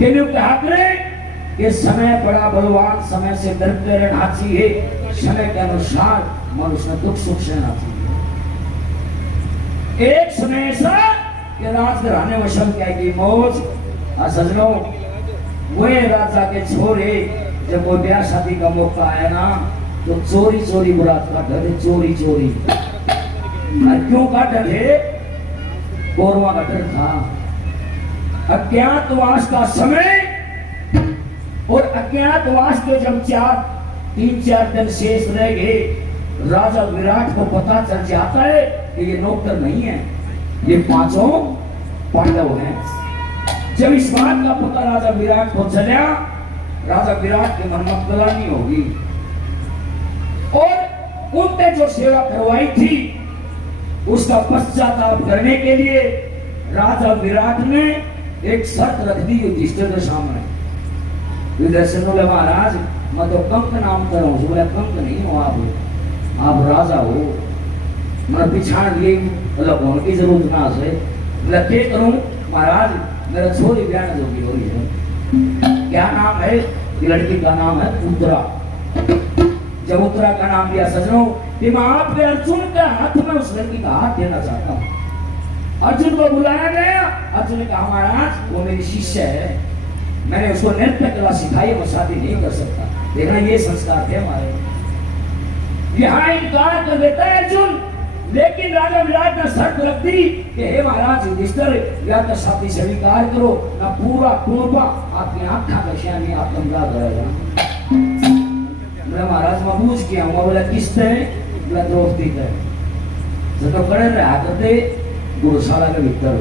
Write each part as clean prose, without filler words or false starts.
केनु कहा करे कि समय बड़ा बलवान, समय से डरते रहना चाहिए, समय के अनुसार मनुष्य दुख सुख सहना चाहिए। एक समय ऐसा कि राजघराने वशम क्या की मौज सजनों, वो राजा के छोरे जब वो ब्याह शादी का मौका आया ना तो चोरी चोरी बरात काटा थे, चोरी चोरी। क्यों काटा थे? कौरवा का डर था। अज्ञातवास का समय और अज्ञातवास के जब 3-4 दिन शेष रह गए, राजा विराट को पता चल जाता है कि ये नौकर नहीं है, ये 5 पांडव हैं। जब इस बात का पता राजा विराट को चला, राजा विराट के मन में गलानी होगी और उनने जो सेवा करवाई थी उसका पश्चाताप करने के लिए राजा विराट ने एक शर्त रख दी युधिष्ठिर के सामने। युधिष्ठिर बोले महाराज मैं तो कंक नाम कर रहा हूँ। बोले कंक नहीं हो आप राजा हो, मैं पिछाड़ लिए मतलब होने की जरूरत ना है। बोले क्या करूं महाराज, मेरा छोरी ब्याह जोगी हो रही है। क्या नाम है? लड़की का नाम है उत्तरा। जब उत्तरा का नाम दिया सजनों कि मैं आपके अर्जुन के हाथ में उस लड़की का हाथ देना चाहता हूँ। अर्जुन को बुलाया गया। अर्जुन ने कहा महाराज वो मेरी शिष्य है, मैंने उसको नृत्य कला सिखाई, वो शादी नहीं कर सकता। देखना ये संस्कार थे हमारे। यहाँ इनकार कर देता है अर्जुन, लेकिन राजा विराट ने शर्त रख दी कि हे महाराज युधिष्ठिर या तो शादी स्वीकार करो ना पूरा टोपा आपकी आंखा का श्यामी आप कमला करेगा। महाराज मैं पूछ किया हूँ। बोला किसने? बोला द्रौपदी का। तो खड़े रहा करते गुरुशाला के भीतर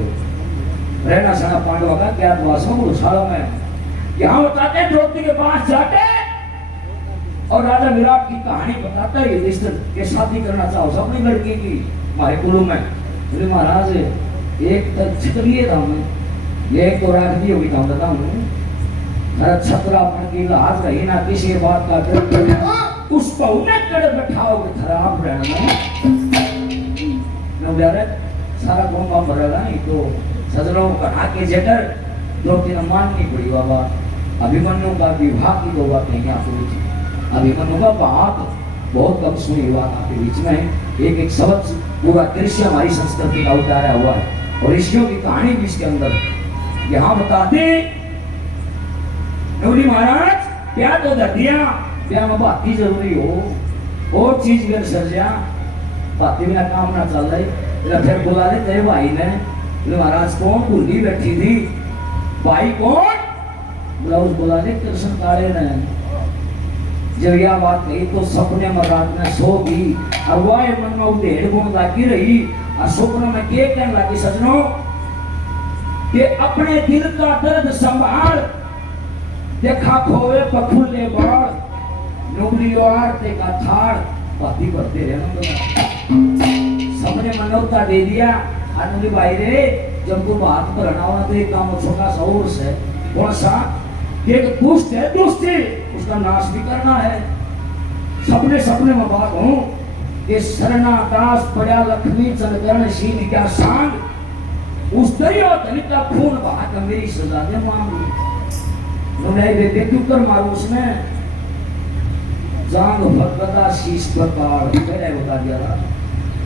रहना सारा पांडवा का क्या वासों गुरुशाला में। यहाँ बताते द्रौपदी के पास जाते और राजा विराट की कहानी बताता है युधिष्ठिर के शादी करना चाहो अपनी लड़की की हमारे कुलू में। बोले महाराज एक तो छतरिए था मैं, ये एक तो राख दी होगी था बताऊं। छतरा अपन की लाज रही ना किसी बात का डर, उस पर उन्हें कर बैठाओगे खराब रहना सारा गोंगा भरेगा नहीं तो सजनों कहा के जटर द्रौपदी ने माननी पड़ी। बाबा अभिमन्यु का विवाह की दो बात नहीं आपके बीच। अभिमन्यु का बात बहुत कम सुनी बात आपके बीच में। एक शब्द पूरा दृश्य हमारी संस्कृति का उतारा हुआ है और ऋषियों की कहानी भी इसके अंदर। यहाँ बताते महाराज क्या तो दिया क्या में बाती जरूरी हो और चीज भी सर्जा बाती बिना काम ना चल रही। फिर बुला ले तेरे भाई ने। महाराज कौन? भूली बैठी थी। भाई कौन? बोला उस बुला ले कृष्ण काले ने। जब यह बात कही तो सपने में रात में सो गई और वह मन में उधेड़ गुण लागी रही और स्वप्न में क्या कहने लगी सजनों कि अपने दिल का दर्द संभाल, देखा खोवे पखुले बाढ़, नुगली आरते का थाड़ बाती बढ़ते रहना। सबने मनोता दे दिया अनुली भाई रे जब तू बात पर हटाना तो एक काम छोटा सा और है। कौन सा? एक दुष्ट है, दुष्ट उसका नाश भी करना है। सपने में बात हूं कि शरणा दास पड़ा लक्ष्मी चंद्रकर्ण शील क्या सांग, उस दुर्योधन का खून बहा कर मेरी सजा दे मांगू। बेटे क्यों कर मारू उसने? जांग भगदा शीश पर काल पहले बता दिया था।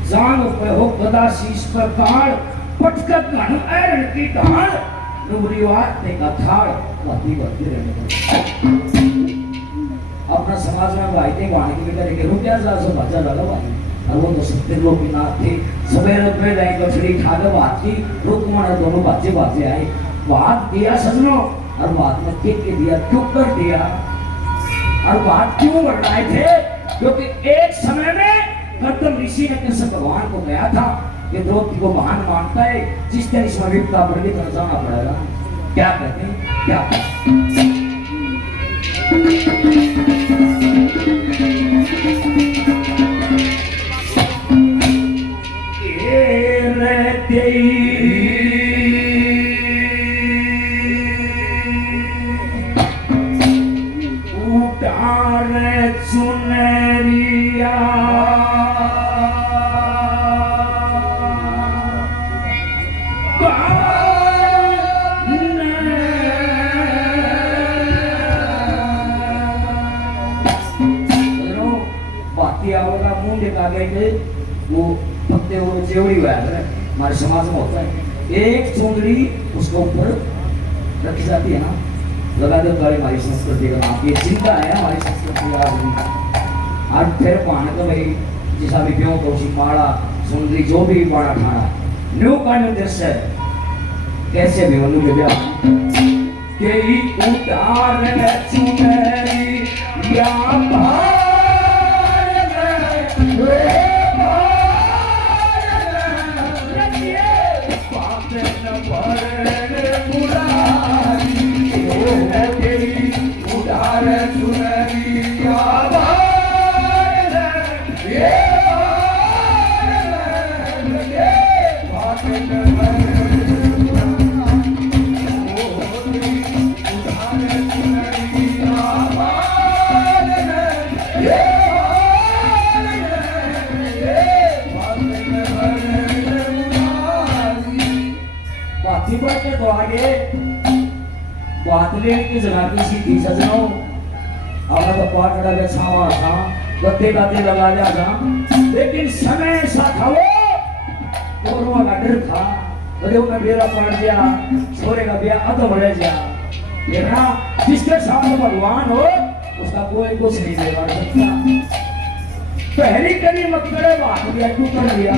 जांग पे हो गदा शीश पर काल पटकत घन ऐरण की ढाल, नुबरीवार ते का थाड़ बाती बढ़ती रहने। अपना समाज में भाई थे वाणी की बेटा लेके रुपया जा सब बचा डालो भाई और वो तो सत्य लोग की नाथ थे। सवेरे पे लाइन कचड़ी खा के बात की रुकमान दोनों बाजे आए बात दिया सजनों और बात में के दिया क्यों कर दिया और बात क्यों बढ़ रहे थे? क्योंकि एक समय में गौतम ऋषि ने कृष्ण भगवान को कहा था कि द्रौपदी को महान मानता है, जिस दिन इसमें विपदा पड़ गई तो जाना पड़ेगा। क्या कहते हैं? क्या आगे के वो पत्ते वो जेवड़ी हुआ है हमारे समाज में होता है, एक चुंदड़ी उसके ऊपर रखी जाती है ना, लगा दो ताली। हमारी संस्कृति का नाम ये चिंता है हमारी संस्कृति का। आज फिर पाने तो भाई जिसा भी क्यों तो उसी माड़ा चुंदड़ी जो भी माड़ा खाना न्यू काइंड ऑफ दिस है कैसे भी वनु के ब्याह के ही उतार चुनरी या तो आगे बातले की जगह की सीधी सजनो और तो पाटड़ा के छावा था गत्ते गाते लगा जा था, लेकिन समय ऐसा था वो कोरोना का डर था अरे वो मेरा पड़ गया छोरे का ब्याह अध बढ़ गया ये ना जिसके सामने भगवान हो उसका कोई कुछ नहीं देगा सकता। पहली कड़ी मत करे बात दिया तू कर दिया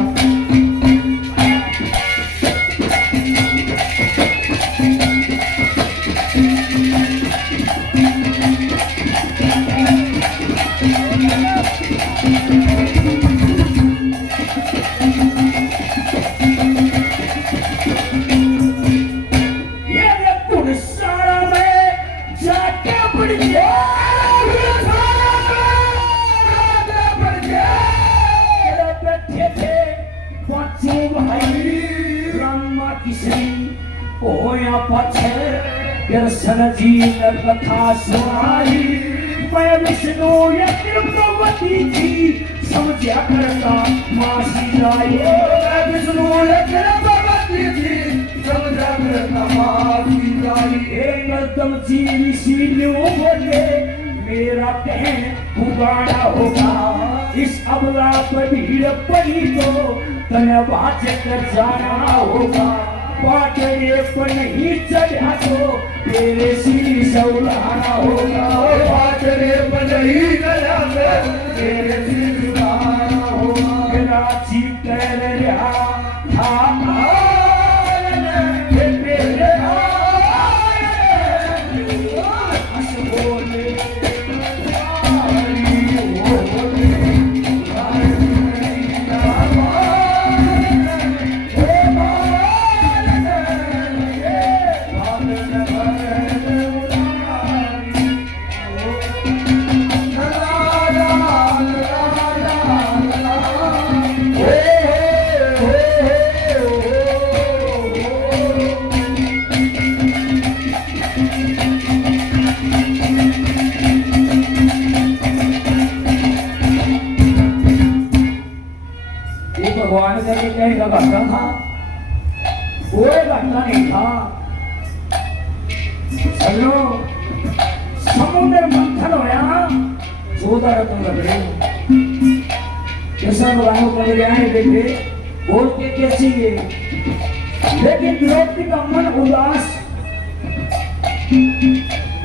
जी कथा सुनाई मैं विष्णु या कृपवती थी समझा करता मासी जाए मैं विष्णु या कृपवती थी समझा करता मासी जाए एकदम जी ऋषि बोले मेरा कहन उगाड़ा होगा इस अबला पर भीड़ पड़ी तो तने बात कर जाना होगा पाटड़े पर नहीं चढ़ा तो तेरे सिर सौलाना होगा पाटड़े पर नहीं चढ़ा तो तेरे सिर सौलाना होगा राची कर रहा था भगवान का कहने का घटना था कोई घटना नहीं था चलो समुद्र मंथन होया 14 रत्न लगे कैसा भगवान को ले आए बेटे बोल के कैसी है लेकिन द्रौपदी का मन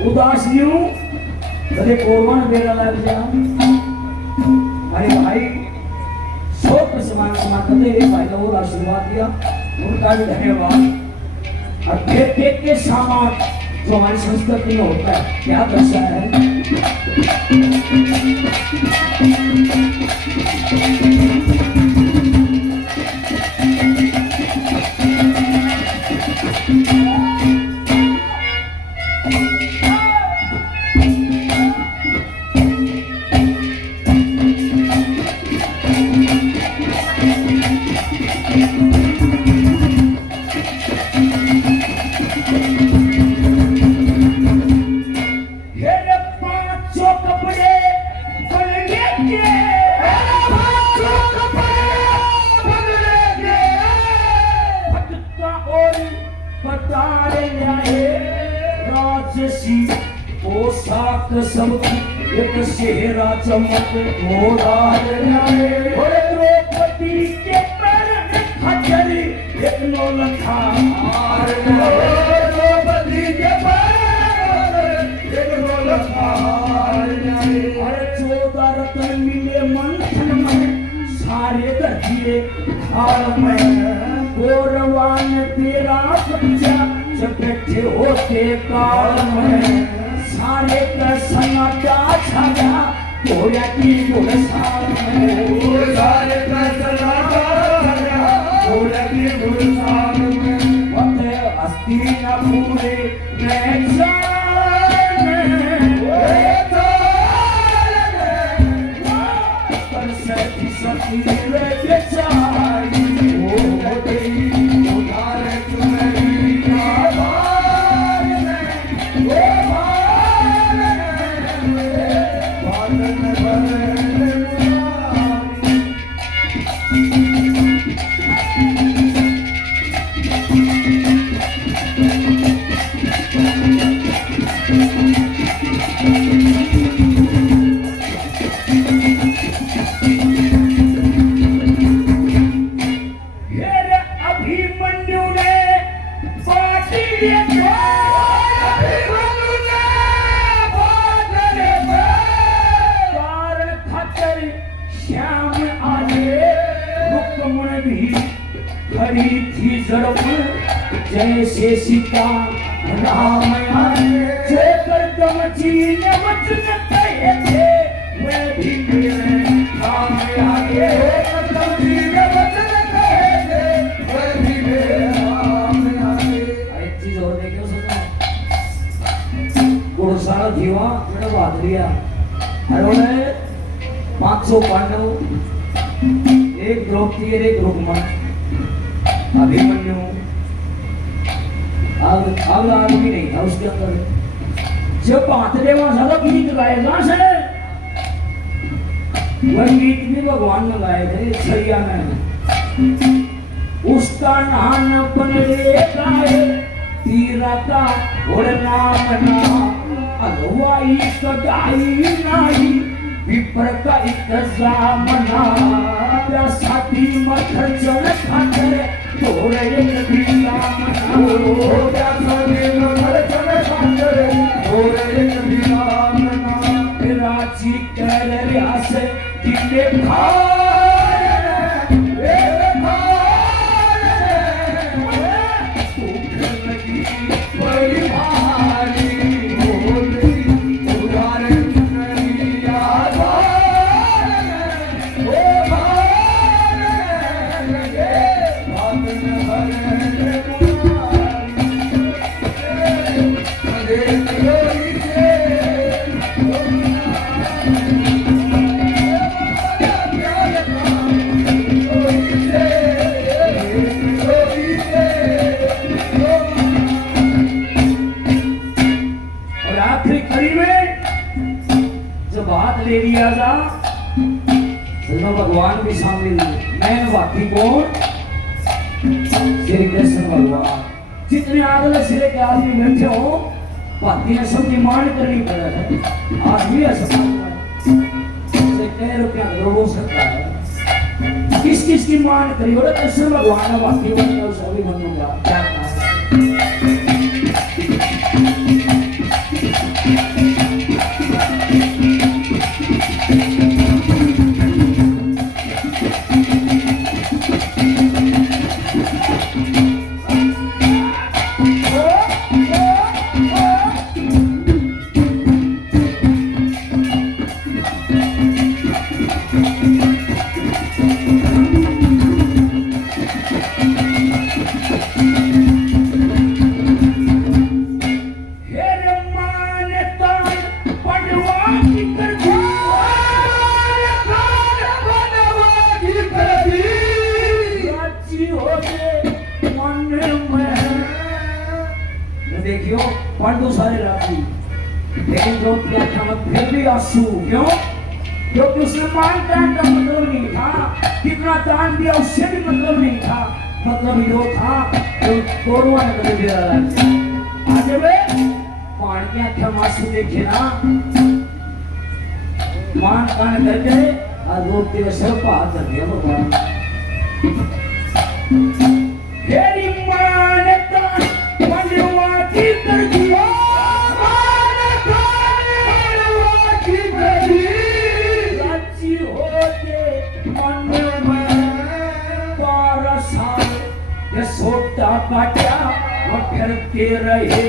उदास न्यू कदे कोरवन बेरा लग जा अरे भाई शोक समान करते हुए भाई को आशीर्वाद दिया उनका भी धन्यवाद। और देख के सामान जो हमारी संस्कृति में होता है क्या दर्शा है पोशाक सब एक सेहरा चमक मोरा और द्रौपदी के पैर में खच्चर एक नौलखा हार द्रौपदी के पैर एक नौलखा हार अरे 14 रत्न मिले मंथन में सारे दर्जिए हार में गौरवान तेरा बच्चा जब बैठे होते काल में सारे का सन्नाटा छा गया घोड़ा की गुलसान में सारे का सन्नाटा छा गया घोड़ा की गुलसान में वते हस्तिनापुर में पर सती सती रे बेचारी ओ तेरी उधार चुनरी आवाज में ओ जैसे सीता राम आए जो कर दमची ने वचन कहे थे मैं भी मेरे राम आए जो कर दमची ने वचन कहे थे मैं भी मेरे राम आए एक चीज और देखो सोचा गुरुसार जीवा मैंने बात लिया हरोने 500 पांडव एक द्रौपदी और एक रुक्मणी अभिमन्यु अगला आदमी नहीं था उसके अंदर जब बांधने वहां ज्यादा गीत गाएगा से वह गीत भी भगवान ने गाए थे छड़िया में उसका नाम बन रे गाए तीरा का और नाम ना अगवाई कदाई नाही विपर का इंतजाम ना साथी मथर चढ़ खातर तोरे कबीला मना क्या सोने मथर चढ़ खातर तोरे कबीला मना रांची कर रियास किले भार रे भार तू लगी बड़ी भारी बोली उधार चुनरी आधार ओ भार लगे ले लिया जा भगवान भी शामिल मैं बाकी कौन श्री कृष्ण भगवान जितने आदमी सिरे के आदमी बैठे हो बाकी ने सब डिमांड करनी पड़ रहा है आदमी ऐसा कह रुपया हो सकता है किस किस की मांग करी बोले कृष्ण भगवान बाकी बनूंगा सभी बनूंगा क्या देखियो पांडु सारे राजी लेकिन जो व्याख्या में फिर भी आंसू क्यों क्योंकि उसने मान दान का मतलब नहीं था कितना दान दिया उससे भी मतलब नहीं था मतलब यो था जो तोड़वा ने कभी दिया आज वे पानी की आंखें आंसू देखे ना मान कान कर गए और रोते हुए सिर पर हाथ रख दिया भगवान। तेरी मान कान मनवाती कर दिया, मान कान मनवाती कर दी, राजी होके मन में 12 साल ये सोटा काटा और फिरते रहे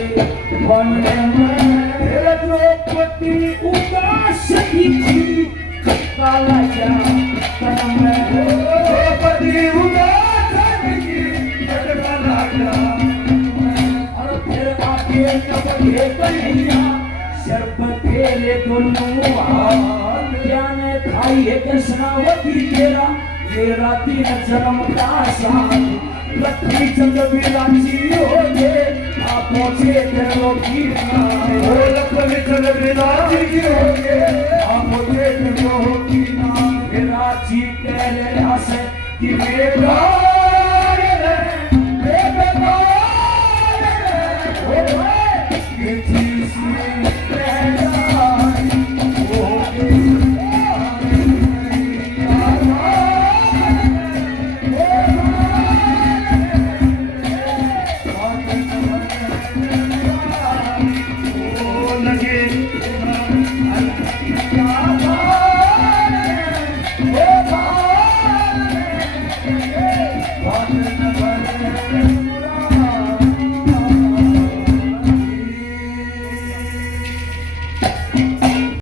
वन में। फिर द्रौपदी उदास ही थी, काला जा तन में द्रौपदी उदास ही थी, काला जा। और फिर आके जब ये कन्हैया सिर पर खेले दोनों हाथ, ज्ञान खाई है कृष्णावती तेरा मेरा 3 जन्म का साथ। लक्ष्मी चंद्र विराजी हो गए आप पहुंचे तेरो की नाम, लक्ष्मी चंद्र विराजी हो गए आप पहुंचे तेरो की नाम। विराजी कह रहे हंसे कि मेरा